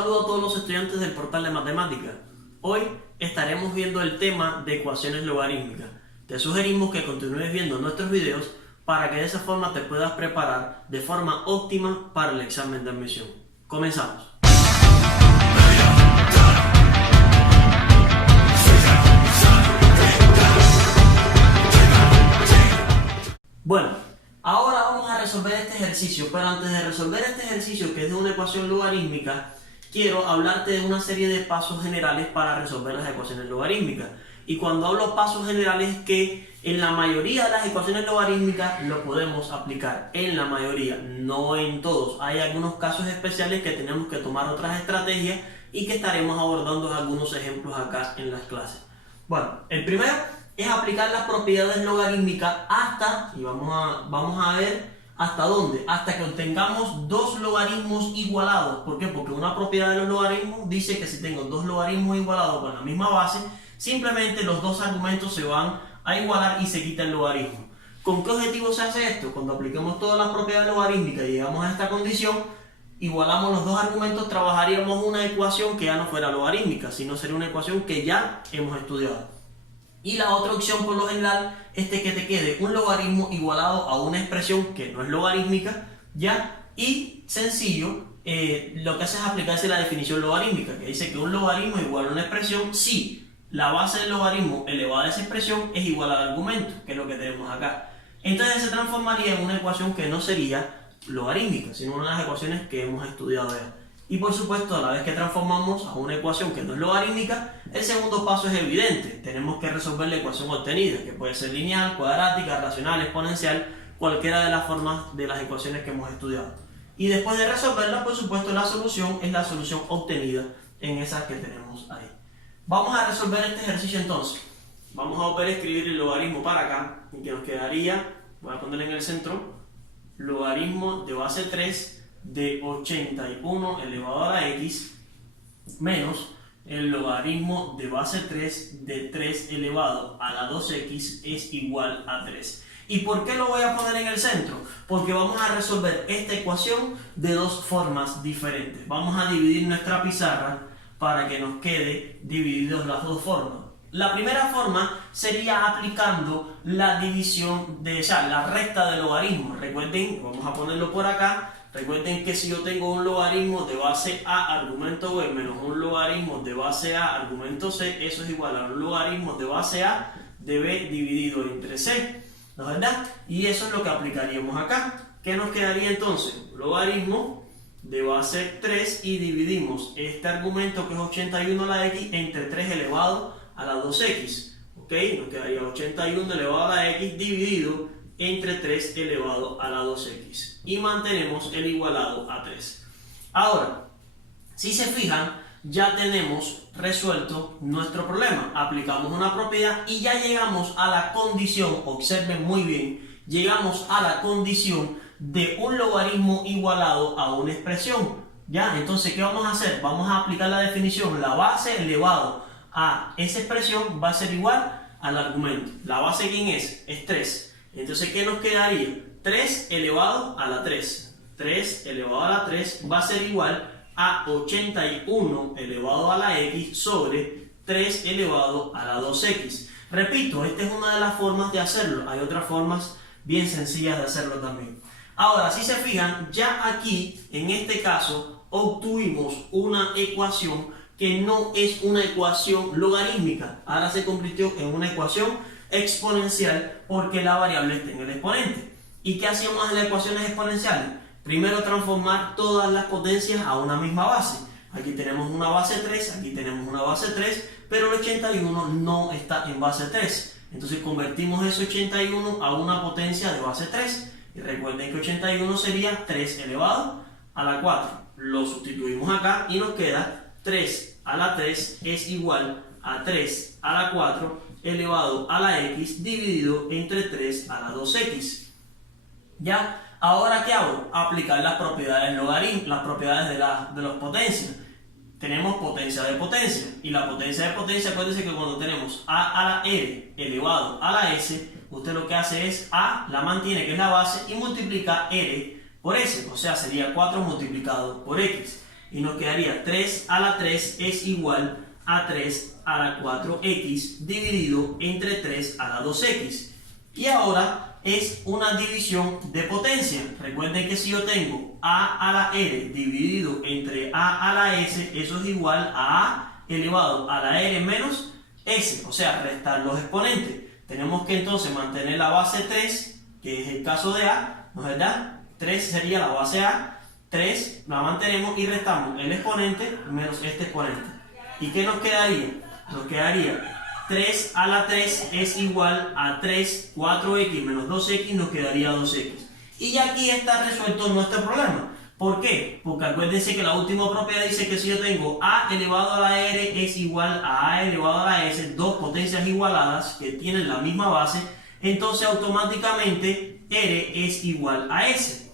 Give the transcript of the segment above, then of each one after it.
saludo a todos los estudiantes del portal de matemáticas. Hoy estaremos viendo el tema de ecuaciones logarítmicas. Te sugerimos que continúes viendo nuestros videos para que de esa forma te puedas preparar de forma óptima para el examen de admisión. Comenzamos. Bueno, ahora vamos a resolver este ejercicio, pero antes de resolver este ejercicio, que es de una ecuación logarítmica, quiero hablarte de una serie de pasos generales para resolver las ecuaciones logarítmicas. Y cuando hablo pasos generales, que en la mayoría de las ecuaciones logarítmicas lo podemos aplicar, en la mayoría, no en todos. Hay algunos casos especiales que tenemos que tomar otras estrategias y que estaremos abordando algunos ejemplos acá en las clases. Bueno, el primero es aplicar las propiedades logarítmicas hasta, y vamos a ver hasta dónde, hasta que obtengamos dos logaritmos igualados. ¿Por qué? Porque una propiedad de los logaritmos dice que si tengo dos logaritmos igualados con la misma base, simplemente los dos argumentos se van a igualar y se quita el logaritmo. ¿Con qué objetivo se hace esto? Cuando apliquemos todas las propiedades logarítmicas y llegamos a esta condición, igualamos los dos argumentos, trabajaríamos una ecuación que ya no fuera logarítmica, sino sería una ecuación que ya hemos estudiado. Y la otra opción por lo general es que te quede un logaritmo igualado a una expresión que no es logarítmica, ¿ya? Y sencillo, lo que hace es aplicarse la definición logarítmica, que dice que un logaritmo es igual a una expresión si la base del logaritmo elevada a esa expresión es igual al argumento, que es lo que tenemos acá. Entonces se transformaría en una ecuación que no sería logarítmica, sino una de las ecuaciones que hemos estudiado ya. Y por supuesto, a la vez que transformamos a una ecuación que no es logarítmica, el segundo paso es evidente. Tenemos que resolver la ecuación obtenida, que puede ser lineal, cuadrática, racional, exponencial, cualquiera de las formas de las ecuaciones que hemos estudiado. Y después de resolverla, por supuesto, la solución es la solución obtenida en esas que tenemos ahí. Vamos a resolver este ejercicio entonces. Vamos a poder escribir el logaritmo para acá, y que nos quedaría, voy a ponerle en el centro, logaritmo de base 3 de 81 elevado a la x menos el logaritmo de base 3 de 3 elevado a la 2x es igual a 3. ¿Y por qué lo voy a poner en el centro? Porque vamos a resolver esta ecuación de dos formas diferentes. Vamos a dividir nuestra pizarra para que nos quede divididos las dos formas. La primera forma sería aplicando la división la recta del logaritmo. Recuerden, vamos a ponerlo por acá. Recuerden que si yo tengo un logaritmo de base A argumento B menos un logaritmo de base A argumento C, eso es igual a un logaritmo de base A de B dividido entre C, ¿no es verdad? Y eso es lo que aplicaríamos acá. ¿Qué nos quedaría entonces? Logaritmo de base 3 y dividimos este argumento que es 81 a la x entre 3 elevado a la 2x. ¿Ok? Nos quedaría 81 elevado a la x dividido entre 3 elevado a la 2x. Y mantenemos el igualado a 3. Ahora, si se fijan, ya tenemos resuelto nuestro problema. Aplicamos una propiedad y ya llegamos a la condición, observen muy bien, llegamos a la condición de un logaritmo igualado a una expresión. ¿Ya? Entonces, ¿qué vamos a hacer? Vamos a aplicar la definición. La base elevado a esa expresión va a ser igual al argumento. ¿La base quién es? Es 3. Entonces, ¿qué nos quedaría? 3 elevado a la 3. 3 elevado a la 3 va a ser igual a 81 elevado a la x sobre 3 elevado a la 2x. Repito, esta es una de las formas de hacerlo. Hay otras formas bien sencillas de hacerlo también. Ahora, si se fijan, ya aquí, en este caso, obtuvimos una ecuación que no es una ecuación logarítmica. Ahora se convirtió en una ecuación exponencial porque la variable está en el exponente. ¿Y qué hacíamos en las ecuaciones exponenciales? Primero transformar todas las potencias a una misma base. Aquí tenemos una base 3, aquí tenemos una base 3, pero el 81 no está en base 3. Entonces convertimos ese 81 a una potencia de base 3. Y recuerden que 81 sería 3 elevado a la 4. Lo sustituimos acá y nos queda 3 a la 3 es igual a 3 a la 4 elevado a la x dividido entre 3 a la 2x. ¿Ya? Ahora, ¿qué hago? Aplicar las propiedades logarítmicas, las propiedades de las potencias. Tenemos potencia de potencia. Y la potencia de potencia, acuérdense que cuando tenemos a la r elevado a la s, usted lo que hace es a, la mantiene, que es la base, y multiplica r por s. O sea, sería 4 multiplicado por x. y nos quedaría 3 a la 3 es igual a 3 a la 4x dividido entre 3 a la 2x. Y ahora es una división de potencia. Recuerden que si yo tengo a la r dividido entre a la s, eso es igual a elevado a la r menos s, o sea, restar los exponentes. Tenemos que entonces mantener la base 3, que es el caso de a, ¿no es verdad? 3 sería la base a, 3 la mantenemos y restamos el exponente menos este exponente. ¿Y qué nos quedaría? Nos quedaría 3 a la 3 es igual a 3, 4x menos 2x, nos quedaría 2x. Y ya aquí está resuelto nuestro problema. ¿Por qué? Porque acuérdense que la última propiedad dice que si yo tengo a elevado a la r es igual a elevado a la s, dos potencias igualadas que tienen la misma base, entonces automáticamente r es igual a s.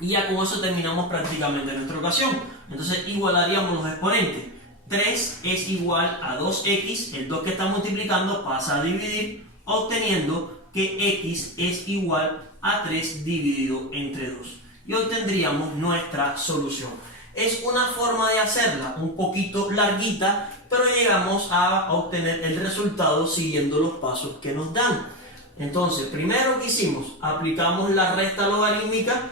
Y ya con eso terminamos prácticamente nuestra ocasión. Entonces igualaríamos los exponentes. 3 es igual a 2x, el 2 que está multiplicando pasa a dividir, obteniendo que x es igual a 3 dividido entre 2. Y obtendríamos nuestra solución. Es una forma de hacerla un poquito larguita, pero llegamos a obtener el resultado siguiendo los pasos que nos dan. Entonces, primero que hicimos, aplicamos la resta logarítmica,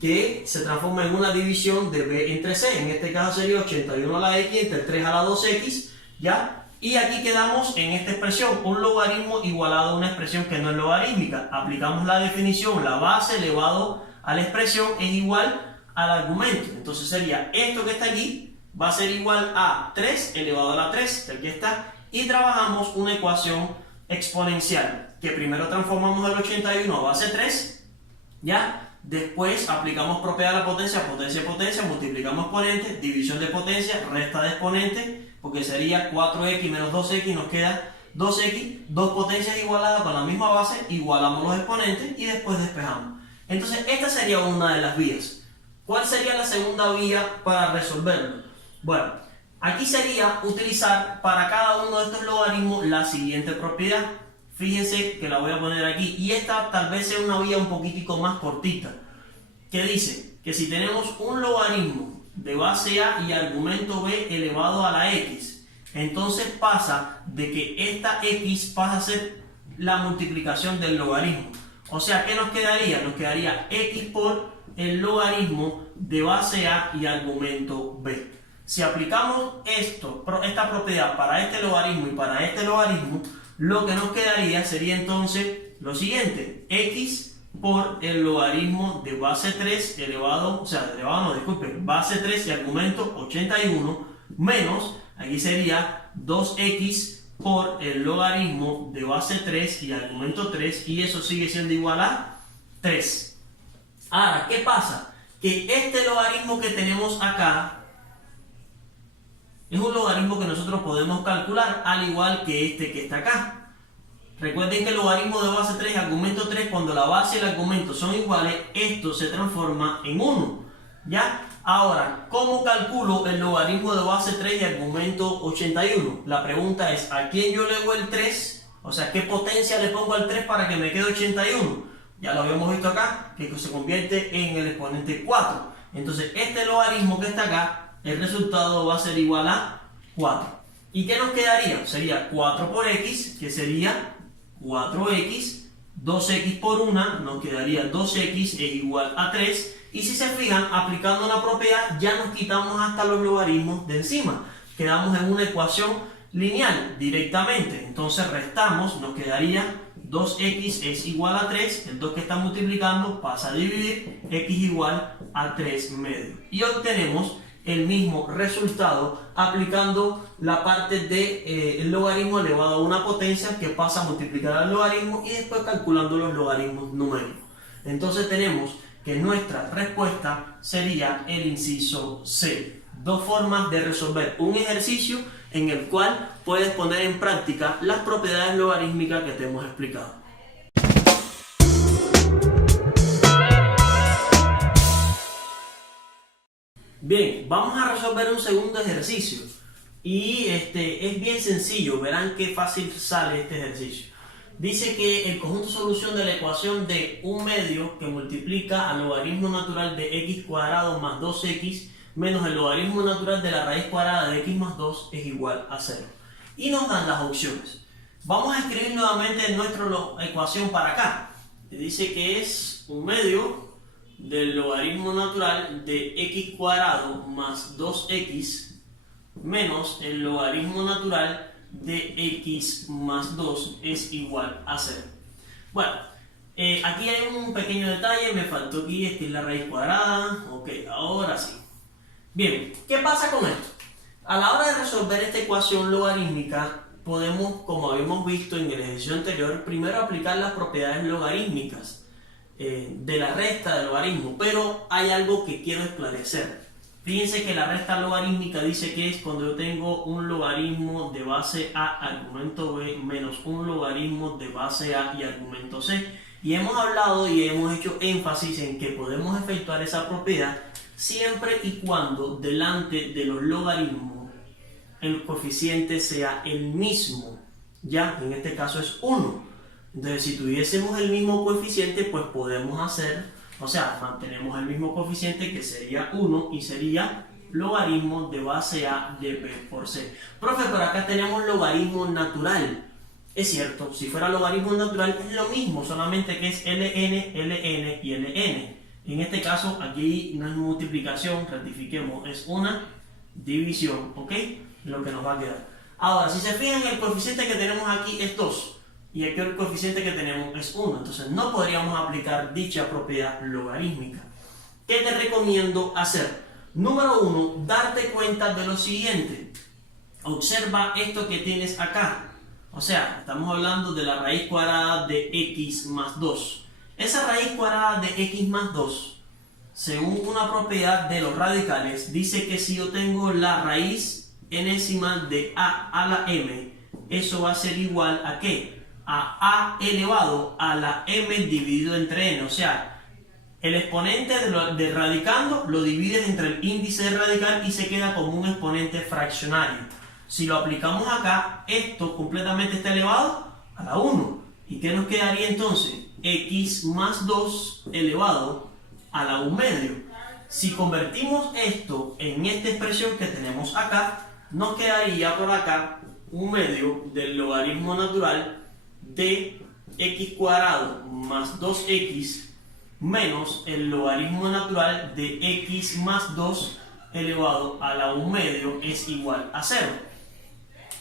que se transforma en una división de b entre c. En este caso sería 81 a la x entre 3 a la 2x, ¿ya? Y aquí quedamos en esta expresión, un logaritmo igualado a una expresión que no es logarítmica. Aplicamos la definición, la base elevado a la expresión es igual al argumento. Entonces sería esto que está aquí, va a ser igual a 3 elevado a la 3, que aquí está, y trabajamos una ecuación exponencial, que primero transformamos el 81 a base 3, ¿ya? Después aplicamos propiedad de la potencia, potencia, multiplicamos exponentes, división de potencia, resta de exponentes, porque sería 4x menos 2x, nos queda 2x, dos potencias igualadas con la misma base, igualamos los exponentes y después despejamos. Entonces esta sería una de las vías. ¿Cuál sería la segunda vía para resolverlo? Bueno, aquí sería utilizar para cada uno de estos logaritmos la siguiente propiedad. Fíjense que la voy a poner aquí, y esta tal vez sea una vía un poquitico más cortita, que dice que si tenemos un logaritmo de base a y argumento b elevado a la x, entonces pasa de que esta x pasa a ser la multiplicación del logaritmo. O sea, ¿qué nos quedaría? Nos quedaría x por el logaritmo de base a y argumento b. Si aplicamos esta propiedad para este logaritmo y para este logaritmo, lo que nos quedaría sería entonces lo siguiente: x por el logaritmo de base 3 base 3 y argumento 81 menos, aquí sería 2x por el logaritmo de base 3 y argumento 3, y eso sigue siendo igual a 3. Ahora, ¿qué pasa? Que este logaritmo que tenemos acá es un logaritmo que nosotros podemos calcular, al igual que este que está acá. Recuerden que el logaritmo de base 3 y argumento 3, cuando la base y el argumento son iguales, esto se transforma en 1, ¿ya? Ahora, ¿cómo calculo el logaritmo de base 3 y argumento 81? La pregunta es, ¿a quién yo le hago el 3? O sea, ¿qué potencia le pongo al 3 para que me quede 81? Ya lo habíamos visto acá, que se convierte en el exponente 4. Entonces, este logaritmo que está acá, el resultado va a ser igual a 4. ¿Y qué nos quedaría? Sería 4 por x, que sería 4x, 2x por 1, nos quedaría 2x es igual a 3. Y si se fijan, aplicando la propiedad, ya nos quitamos hasta los logaritmos de encima. Quedamos en una ecuación lineal directamente. Entonces restamos, nos quedaría 2x es igual a 3, el 2 que está multiplicando pasa a dividir, x igual a 3 medios. Y obtenemos el mismo resultado aplicando la parte de el logaritmo elevado a una potencia, que pasa a multiplicar al logaritmo, y después calculando los logaritmos numéricos. Entonces tenemos que nuestra respuesta sería el inciso C. Dos formas de resolver un ejercicio en el cual puedes poner en práctica las propiedades logarítmicas que te hemos explicado. Bien, vamos a resolver un segundo ejercicio, y es bien sencillo. Verán qué fácil sale este ejercicio. Dice que el conjunto solución de la ecuación de un medio que multiplica al logaritmo natural de x cuadrado más 2x menos el logaritmo natural de la raíz cuadrada de x más 2 es igual a 0. Y nos dan las opciones. Vamos a escribir nuevamente nuestra ecuación para acá. Dice que es 1/2 del logaritmo natural de x cuadrado más 2x menos el logaritmo natural de x más 2 es igual a 0. Bueno, aquí hay un pequeño detalle, me faltó aquí, esta es la raíz cuadrada. Ok, ahora sí. Bien, ¿qué pasa con esto? A la hora de resolver esta ecuación logarítmica, podemos, como habíamos visto en el ejercicio anterior, primero aplicar las propiedades logarítmicas de la resta del logaritmo, pero hay algo que quiero esclarecer. Fíjense que la resta logarítmica dice que es cuando yo tengo un logaritmo de base A argumento B menos un logaritmo de base A y argumento C. Y hemos hablado y hemos hecho énfasis en que podemos efectuar esa propiedad siempre y cuando delante de los logaritmos el coeficiente sea el mismo. Ya, en este caso es 1. Entonces, si tuviésemos el mismo coeficiente, pues podemos hacer, o sea, mantenemos el mismo coeficiente que sería 1 y sería logaritmo de base A de B por C. Profe, pero acá tenemos logaritmo natural. Es cierto, si fuera logaritmo natural es lo mismo, solamente que es ln, ln y ln. En este caso, aquí no es multiplicación, rectifiquemos, es una división, ¿ok? Lo que nos va a quedar. Ahora, si se fijan, el coeficiente que tenemos aquí es 2. Y aquí el coeficiente que tenemos es 1, entonces no podríamos aplicar dicha propiedad logarítmica. ¿Qué te recomiendo hacer? Número 1, darte cuenta de lo siguiente. Observa esto que tienes acá. O sea, estamos hablando de la raíz cuadrada de x más 2. Esa raíz cuadrada de x más 2, según una propiedad de los radicales, dice que si yo tengo la raíz enésima de a la m, eso va a ser igual a ¿qué? A elevado a la m dividido entre n, o sea, el exponente de radicando lo divides entre el índice de radical y se queda como un exponente fraccionario. Si lo aplicamos acá, esto completamente está elevado a la 1. ¿Y qué nos quedaría entonces? X más 2 elevado a la 1/2. Si convertimos esto en esta expresión que tenemos acá, nos quedaría por acá 1/2 del logaritmo natural de x cuadrado más 2x menos el logaritmo natural de x más 2 elevado a la 1/2 es igual a 0.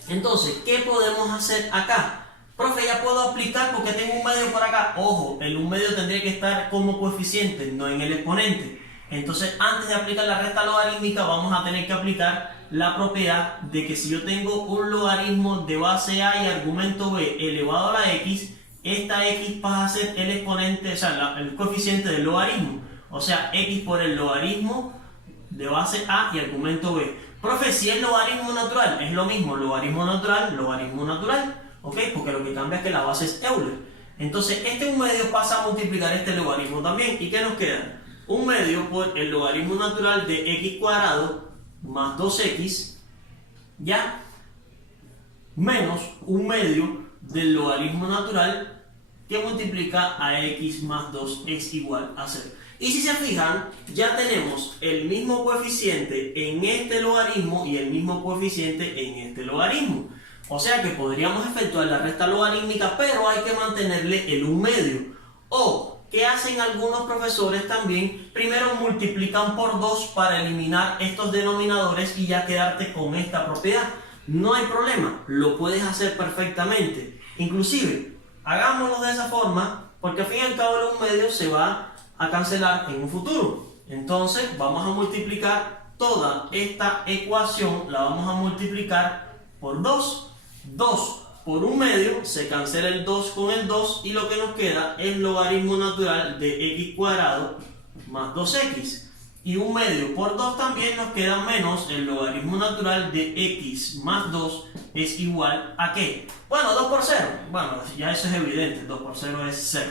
Entonces, ¿qué podemos hacer acá? Profe, ya puedo aplicar porque tengo 1/2 por acá. Ojo, el 1/2 tendría que estar como coeficiente, no en el exponente. Entonces, antes de aplicar la resta logarítmica, vamos a tener que aplicar la propiedad de que si yo tengo un logaritmo de base A y argumento B elevado a la x, esta x pasa a ser el exponente, o sea, el coeficiente del logaritmo. O sea, x por el logaritmo de base A y argumento B. Profe, si es logaritmo natural, es lo mismo, logaritmo natural, ¿ok? Porque lo que cambia es que la base es Euler. Entonces, este 1/2 pasa a multiplicar este logaritmo también. ¿Y qué nos queda? 1/2 por el logaritmo natural de x cuadrado más 2x, ya, menos 1/2 del logaritmo natural que multiplica a x más 2 es igual a 0. Y si se fijan, ya tenemos el mismo coeficiente en este logaritmo y el mismo coeficiente en este logaritmo. O sea que podríamos efectuar la resta logarítmica, pero hay que mantenerle el 1/2. O, ¿qué hacen algunos profesores también? Primero multiplican por 2 para eliminar estos denominadores y ya quedarte con esta propiedad. No hay problema, lo puedes hacer perfectamente. Inclusive, hagámoslo de esa forma, porque al fin y al cabo el 1/2 se va a cancelar en un futuro. Entonces, vamos a multiplicar toda esta ecuación, la vamos a multiplicar por 2. 2 por 1/2, se cancela el 2 con el 2 y lo que nos queda es logaritmo natural de x cuadrado más 2x. Y 1/2 por 2 también nos queda menos el logaritmo natural de x más 2 es igual a ¿qué? Bueno, 2 por 0. Bueno, ya eso es evidente, 2 por 0 es 0.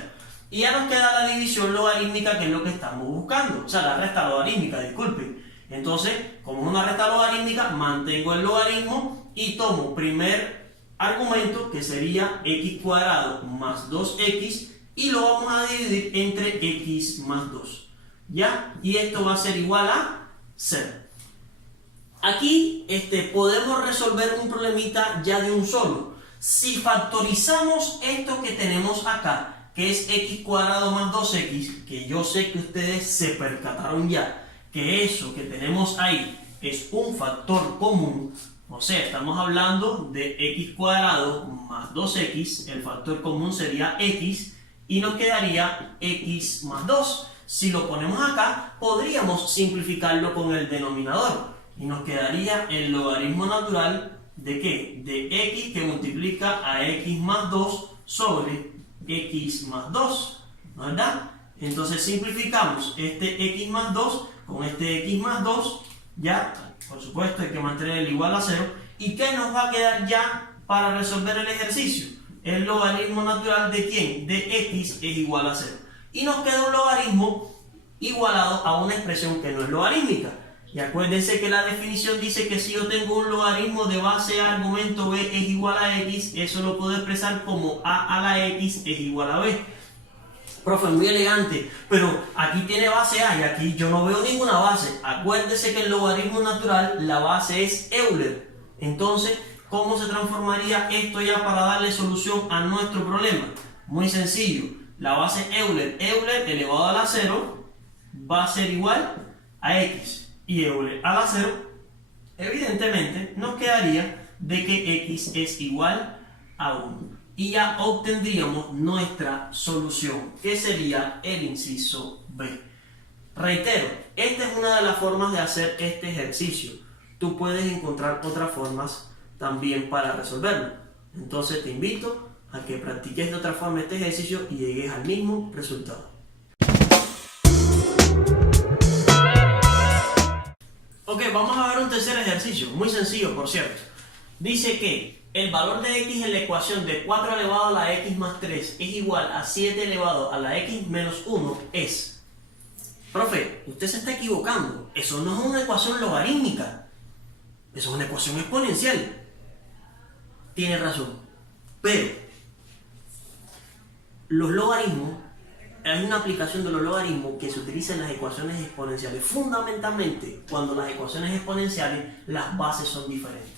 Y ya nos queda la división logarítmica, que es lo que estamos buscando. O sea, la resta logarítmica, disculpen. Entonces, como es una resta logarítmica, mantengo el logaritmo y tomo primer argumento, que sería x cuadrado más 2x, y lo vamos a dividir entre x más 2. ¿Ya? Y esto va a ser igual a 0. Aquí podemos resolver un problemita ya de un solo. Si factorizamos esto que tenemos acá, que es x cuadrado más 2x, que yo sé que ustedes se percataron ya, que eso que tenemos ahí es un factor común, o sea, estamos hablando de x cuadrado más 2x, el factor común sería x, y nos quedaría x más 2. Si lo ponemos acá, podríamos simplificarlo con el denominador, y nos quedaría el logaritmo natural ¿de qué? De x que multiplica a x más 2 sobre x más 2, ¿verdad? Entonces simplificamos este x más 2 con este x más 2, ya, por supuesto hay que mantener el igual a 0, ¿y qué nos va a quedar ya para resolver el ejercicio? El logaritmo natural ¿de quién? De x es igual a 0. Y nos queda un logaritmo igualado a una expresión que no es logarítmica. Y acuérdense que la definición dice que si yo tengo un logaritmo de base a argumento b es igual a x, eso lo puedo expresar como a la x es igual a b. Profe, muy elegante, pero aquí tiene base a y aquí yo no veo ninguna base. Acuérdese que el logaritmo natural, la base es Euler. Entonces, ¿cómo se transformaría esto ya para darle solución a nuestro problema? Muy sencillo. La base Euler elevado a la 0 va a ser igual a x. Y Euler a la 0, evidentemente, nos quedaría de que x es igual a 1. Y ya obtendríamos nuestra solución, que sería el inciso B. Reitero, esta es una de las formas de hacer este ejercicio. Tú puedes encontrar otras formas también para resolverlo. Entonces te invito a que practiques de otra forma este ejercicio y llegues al mismo resultado. Ok, vamos a ver un tercer ejercicio, muy sencillo por cierto. Dice que el valor de x en la ecuación de 4 elevado a la x más 3 es igual a 7 elevado a la x menos 1 es... Profe, usted se está equivocando. Eso no es una ecuación logarítmica. Eso es una ecuación exponencial. Tiene razón. Pero los logaritmos, hay una aplicación de los logaritmos que se utiliza en las ecuaciones exponenciales. Fundamentalmente, cuando las ecuaciones exponenciales, las bases son diferentes.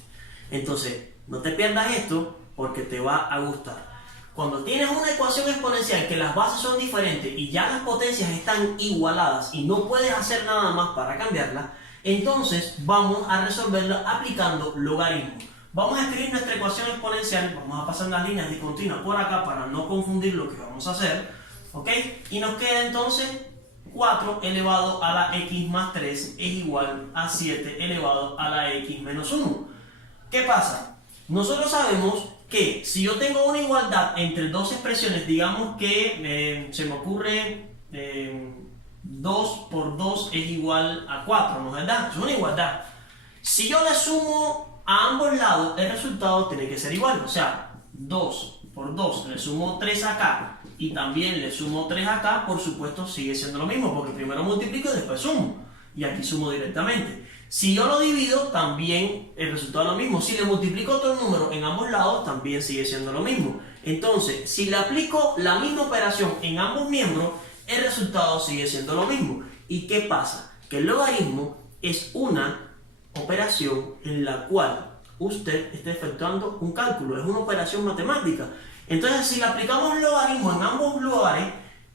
Entonces, no te pierdas esto porque te va a gustar. Cuando tienes una ecuación exponencial que las bases son diferentes y ya las potencias están igualadas y no puedes hacer nada más para cambiarla, entonces vamos a resolverla aplicando logaritmos. Vamos a escribir nuestra ecuación exponencial, vamos a pasar las líneas discontinuas por acá para no confundir lo que vamos a hacer, ¿ok? Y nos queda entonces 4 elevado a la x más 3 es igual a 7 elevado a la x menos 1. ¿Qué pasa? Nosotros sabemos que si yo tengo una igualdad entre dos expresiones, digamos que se me ocurre 2 por 2 es igual a 4, ¿no es verdad? Es una igualdad. Si yo le sumo a ambos lados, el resultado tiene que ser igual. O sea, 2 por 2 le sumo 3 acá y también le sumo 3 acá, por supuesto sigue siendo lo mismo, porque primero multiplico y después sumo. Y aquí sumo directamente. Si yo lo divido, también el resultado es lo mismo. Si le multiplico otro número en ambos lados, también sigue siendo lo mismo. Entonces, si le aplico la misma operación en ambos miembros, el resultado sigue siendo lo mismo. ¿Y qué pasa? Que el logaritmo es una operación en la cual usted está efectuando un cálculo. Es una operación matemática. Entonces, si le aplicamos el logaritmo en ambos lugares,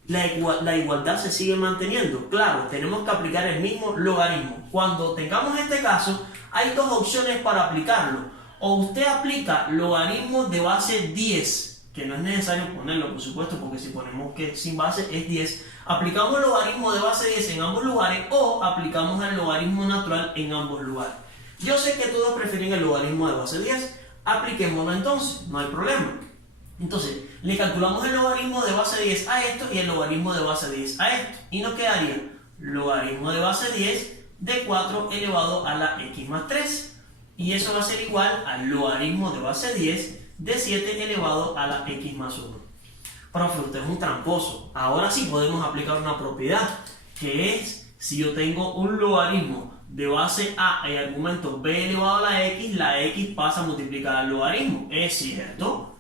la igualdad se sigue manteniendo. Claro, tenemos que aplicar el mismo logaritmo. Cuando tengamos este caso, hay dos opciones para aplicarlo. O usted aplica logaritmo de base 10, que no es necesario ponerlo, por supuesto, porque si ponemos que sin base es 10. Aplicamos logaritmo de base 10 en ambos lugares o aplicamos el logaritmo natural en ambos lugares. Yo sé que todos prefieren el logaritmo de base 10. Apliquémoslo entonces, no hay problema. Entonces, le calculamos el logaritmo de base 10 a esto y el logaritmo de base 10 a esto. Y nos quedaría logaritmo de base 10 de 4 elevado a la x más 3. Y eso va a ser igual al logaritmo de base 10 de 7 elevado a la x más 1. Profe, usted es un tramposo. Ahora sí podemos aplicar una propiedad, que es, si yo tengo un logaritmo de base a y argumento b elevado a la x pasa a multiplicar al logaritmo. ¿Es cierto?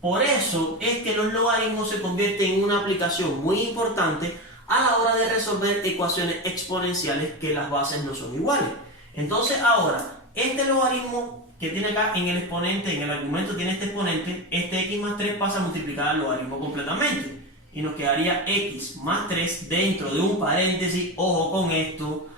Por eso es que los logaritmos se convierten en una aplicación muy importante a la hora de resolver ecuaciones exponenciales que las bases no son iguales. Entonces ahora, este logaritmo que tiene acá en el exponente, en el argumento tiene este exponente, este x más 3 pasa a multiplicar al logaritmo completamente. Y nos quedaría x más 3 dentro de un paréntesis, ojo con esto,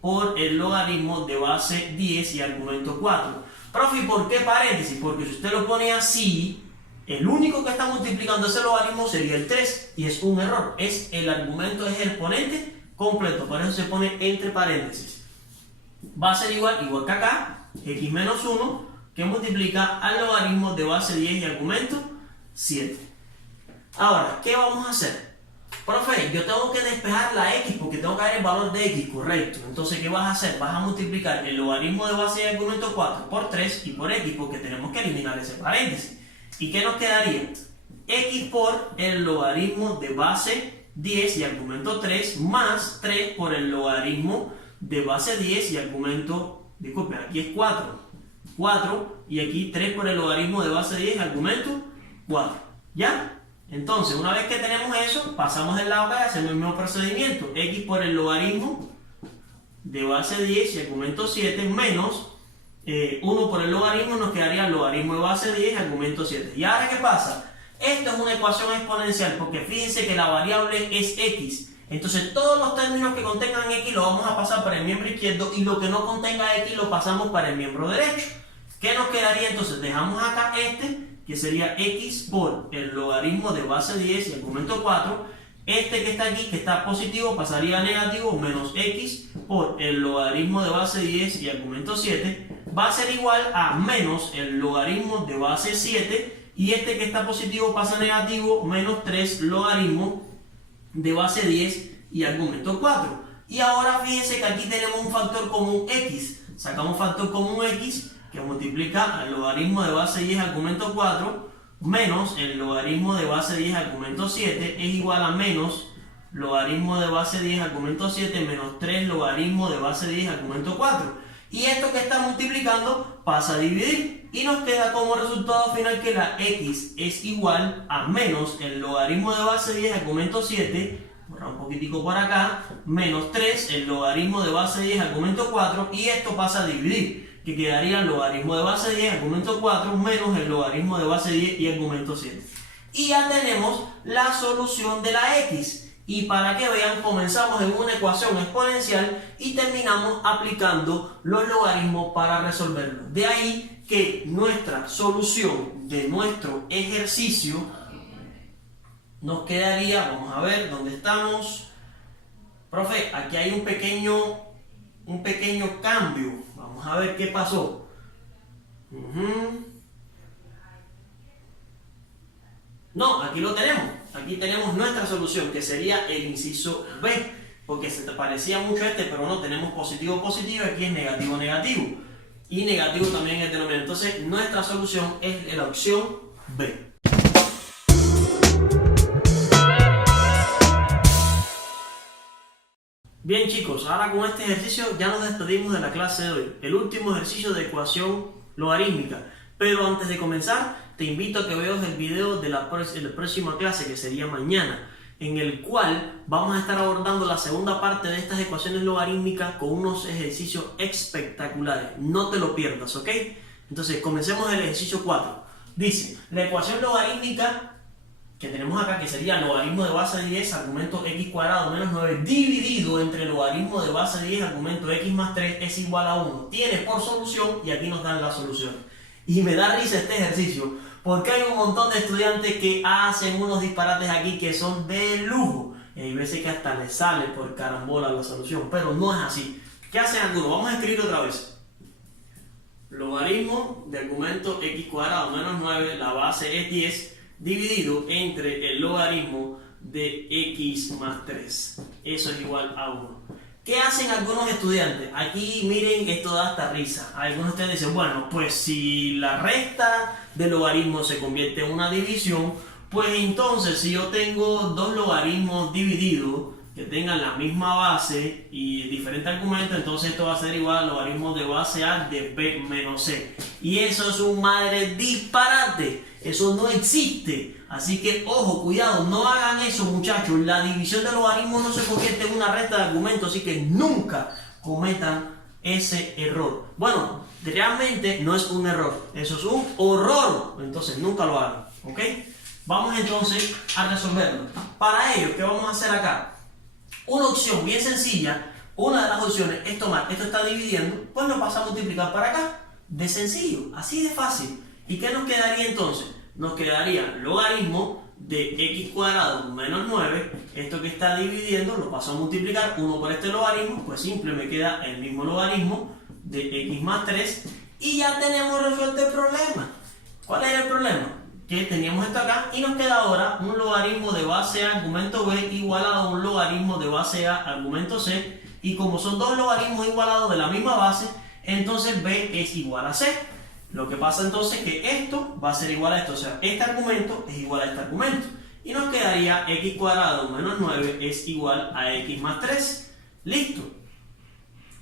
por el logaritmo de base 10 y argumento 4. Profe, ¿por qué paréntesis? Porque si usted lo pone así, el único que está multiplicando ese logaritmo sería el 3, y es un error. El argumento es el exponente completo, por eso se pone entre paréntesis. Va a ser igual que acá, x menos 1, que multiplica al logaritmo de base 10 y argumento 7. Ahora, ¿qué vamos a hacer? Profe, yo tengo que despejar la x porque tengo que dar el valor de x, correcto. Entonces, ¿qué vas a hacer? Vas a multiplicar el logaritmo de base y argumento 4 por 3 y por x, porque tenemos que eliminar ese paréntesis. ¿Y qué nos quedaría? X por el logaritmo de base 10 y argumento 3 más 3 por el logaritmo de base 10 y argumento, disculpen, aquí es 4 y aquí 3 por el logaritmo de base 10 y argumento 4. ¿Ya? Entonces, una vez que tenemos eso, pasamos del lado acá y hacemos el mismo procedimiento. X por el logaritmo de base 10 y argumento 7 menos 1 por el logaritmo, nos quedaría el logaritmo de base 10 y argumento 7. ¿Y ahora qué pasa? Esto es una ecuación exponencial porque fíjense que la variable es x. Entonces, todos los términos que contengan x lo vamos a pasar para el miembro izquierdo y lo que no contenga x lo pasamos para el miembro derecho. ¿Qué nos quedaría entonces? Dejamos acá que sería x por el logaritmo de base 10 y argumento 4. Este que está aquí, que está positivo, pasaría a negativo, menos x por el logaritmo de base 10 y argumento 7. Va a ser igual a menos el logaritmo de base 7. Y este que está positivo pasa a negativo, menos 3 logaritmo de base 10 y argumento 4. Y ahora fíjense que aquí tenemos un factor común x. Sacamos factor común x, que multiplica al logaritmo de base 10 argumento 4 menos el logaritmo de base 10 argumento 7 es igual a menos logaritmo de base 10 argumento 7 menos 3 logaritmo de base 10 argumento 4. Y esto que está multiplicando pasa a dividir y nos queda como resultado final que la x es igual a menos el logaritmo de base 10 argumento 7, borra un poquitico por acá, menos 3 el logaritmo de base 10 argumento 4 y esto pasa a dividir, que quedaría el logaritmo de base 10 argumento 4 menos el logaritmo de base 10 y argumento 7. Y ya tenemos la solución de la x. Y para que vean, comenzamos en una ecuación exponencial y terminamos aplicando los logaritmos para resolverlo. De ahí que nuestra solución de nuestro ejercicio nos quedaría, vamos a ver dónde estamos. Profe, aquí hay un pequeño cambio. Vamos a ver qué pasó. No, aquí lo tenemos. Aquí tenemos nuestra solución, que sería el inciso B, porque se te parecía mucho a este, pero no, tenemos positivo, positivo, aquí es negativo, negativo. Y negativo también en el denominador. Entonces, nuestra solución es la opción B. Bien chicos, ahora con este ejercicio ya nos despedimos de la clase de hoy, el último ejercicio de ecuación logarítmica. Pero antes de comenzar, te invito a que veas el video de la próxima clase, que sería mañana, en el cual vamos a estar abordando la segunda parte de estas ecuaciones logarítmicas con unos ejercicios espectaculares. No te lo pierdas, ¿ok? Entonces, comencemos el ejercicio 4. Dice, la ecuación logarítmica que tenemos acá, que sería logaritmo de base 10, argumento x cuadrado menos 9, dividido entre logaritmo de base 10, argumento x más 3, es igual a 1. Tiene por solución, y aquí nos dan la solución. Y me da risa este ejercicio, porque hay un montón de estudiantes que hacen unos disparates aquí que son de lujo. Y hay veces que hasta les sale por carambola la solución, pero no es así. ¿Qué hacen algunos? Vamos a escribir otra vez. Logaritmo de argumento x cuadrado menos 9, la base es 10, dividido entre el logaritmo de x más 3. Eso es igual a 1. ¿Qué hacen algunos estudiantes? Aquí miren, esto da hasta risa. Algunos estudiantes dicen, bueno, pues si la resta del logaritmo se convierte en una división, pues entonces si yo tengo dos logaritmos divididos que tengan la misma base y diferente argumento, entonces esto va a ser igual al logaritmo de base A de B menos C. Y eso es un madre disparate. Eso no existe. Así que, ojo, cuidado, no hagan eso, muchachos. La división de logaritmos no se convierte en una resta de argumentos, así que nunca cometan ese error. Bueno, realmente no es un error, eso es un horror, entonces nunca lo hagan, ¿ok? Vamos entonces a resolverlo. Para ello, ¿qué vamos a hacer acá? Una opción bien sencilla, una de las opciones es tomar, esto está dividiendo, pues lo pasa a multiplicar para acá, de sencillo, así de fácil. ¿Y qué nos quedaría entonces? Nos quedaría logaritmo de x cuadrado menos 9, esto que está dividiendo lo paso a multiplicar, 1 por este logaritmo, pues simple me queda el mismo logaritmo de x más 3 y ya tenemos resuelto el problema. ¿Cuál es el problema? Que teníamos esto acá y nos queda ahora un logaritmo de base a argumento b igualado a un logaritmo de base a argumento c, y como son dos logaritmos igualados de la misma base, entonces b es igual a c. Lo que pasa entonces es que esto va a ser igual a esto, o sea, este argumento es igual a este argumento. Y nos quedaría x cuadrado menos 9 es igual a x más 3. Listo.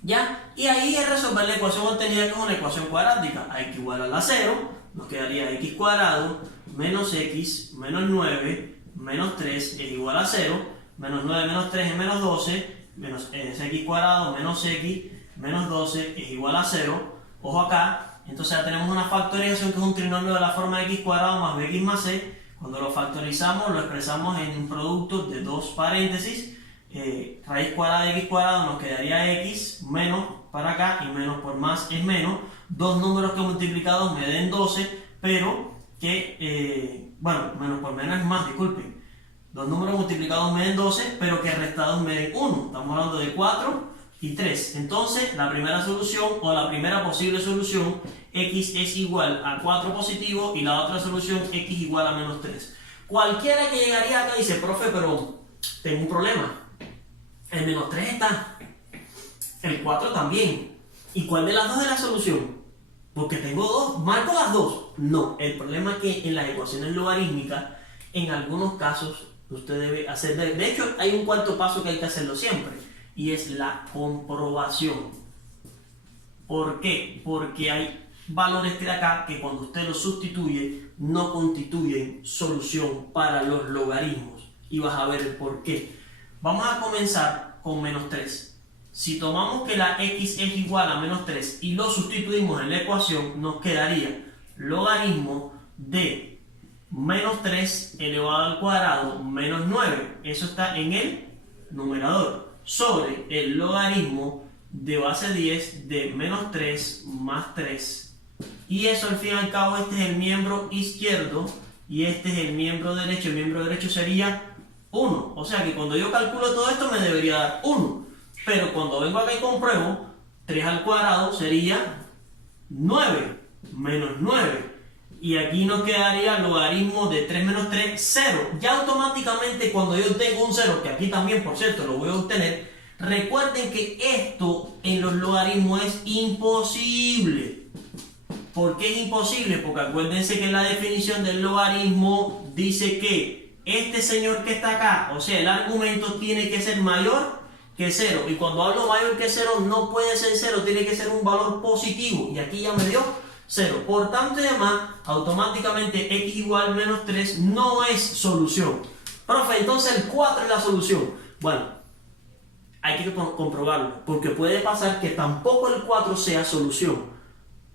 ¿Ya? Y ahí es resolver la ecuación obtenida, que es una ecuación cuadrática. A x igual a la 0, nos quedaría x cuadrado menos x menos 9 menos 3 es igual a 0. Menos 9 menos 3 es menos 12. Menos x cuadrado menos x menos 12 es igual a 0. Ojo acá. Entonces ya tenemos una factorización que es un trinomio de la forma de x cuadrado más bx más c. Cuando lo factorizamos lo expresamos en un producto de dos paréntesis. Raíz cuadrada de x cuadrado nos quedaría x menos para acá y menos por más es menos. Dos números que multiplicados me den 12, pero que, bueno, menos por menos es más, disculpen. Dos números multiplicados me den 12, pero que restados me den 1. Estamos hablando de 4 y 3. Entonces, la primera solución o la primera posible solución, x es igual a 4 positivo, y la otra solución, x igual a menos 3. Cualquiera que llegaría acá dice, profe, pero tengo un problema. El menos 3 está, el 4 también. ¿Y cuál de las dos es la solución? Porque tengo dos, marco las dos. No, el problema es que en las ecuaciones logarítmicas, en algunos casos, usted debe hacer, de hecho, hay un cuarto paso que hay que hacerlo siempre, y es la comprobación. ¿Por qué? Porque hay valores de acá que cuando usted los sustituye no constituyen solución para los logaritmos, y vas a ver el por qué. Vamos a comenzar con menos 3. Si tomamos que la x es igual a menos 3 y lo sustituimos en la ecuación, nos quedaría logaritmo de menos 3 elevado al cuadrado menos 9. Eso está en el numerador. Sobre el logaritmo de base 10 de menos 3 más 3. Y eso al fin y al cabo, este es el miembro izquierdo y este es el miembro derecho. El miembro derecho sería 1. O sea que cuando yo calculo todo esto me debería dar 1. Pero cuando vengo acá y compruebo, 3 al cuadrado sería 9. Menos 9. Y aquí nos quedaría logaritmo de 3 menos 3, 0. Ya automáticamente cuando yo tengo un 0, que aquí también por cierto lo voy a obtener, recuerden que esto en los logaritmos es imposible. ¿Por qué es imposible? Porque acuérdense que en la definición del logaritmo dice que este señor que está acá, o sea el argumento tiene que ser mayor que 0. Y cuando hablo mayor que 0 no puede ser 0, tiene que ser un valor positivo. Y aquí ya me dio 0. Por tanto y demás, automáticamente x igual menos 3 no es solución. Profe, entonces el 4 es la solución. Bueno, hay que comprobarlo, porque puede pasar que tampoco el 4 sea solución.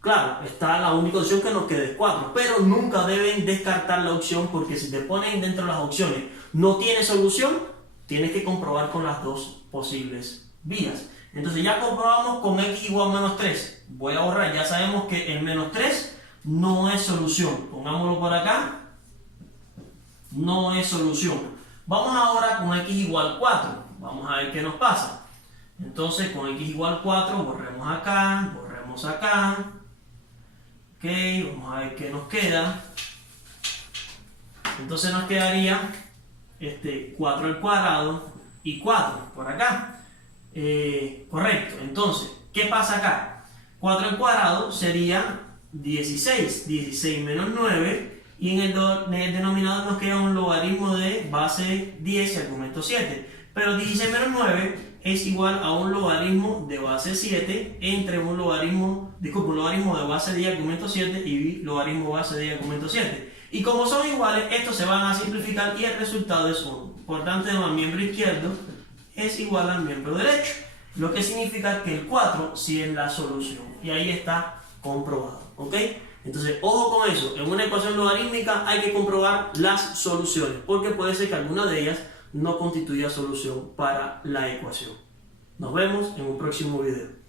Claro, está la única opción que nos queda es 4, pero nunca deben descartar la opción, porque si te ponen dentro de las opciones no tiene solución, tienes que comprobar con las dos posibles vías. Entonces ya comprobamos con x igual a menos 3. Voy a borrar, ya sabemos que el menos 3 no es solución. Pongámoslo por acá. No es solución. Vamos ahora con x igual 4. Vamos a ver qué nos pasa. Entonces con x igual 4, borremos acá, borremos acá. Ok, vamos a ver qué nos queda. Entonces nos quedaría 4 al cuadrado y 4 por acá. Correcto, entonces, ¿qué pasa acá? 4 al cuadrado sería 16, 16 menos 9, y en el denominador nos queda un logaritmo de base 10 y argumento 7. Pero 16 menos 9 es igual a un logaritmo de base 7 entre un logaritmo de base 10 y argumento 7 y logaritmo base 10 y argumento 7. Y como son iguales, estos se van a simplificar y el resultado es 1. Por tanto, el miembro izquierdo es igual al miembro derecho. lo que significa que el 4 sí es la solución. Y ahí está comprobado, ¿ok? Entonces, ojo con eso, en una ecuación logarítmica hay que comprobar las soluciones, porque puede ser que alguna de ellas no constituya solución para la ecuación. Nos vemos en un próximo video.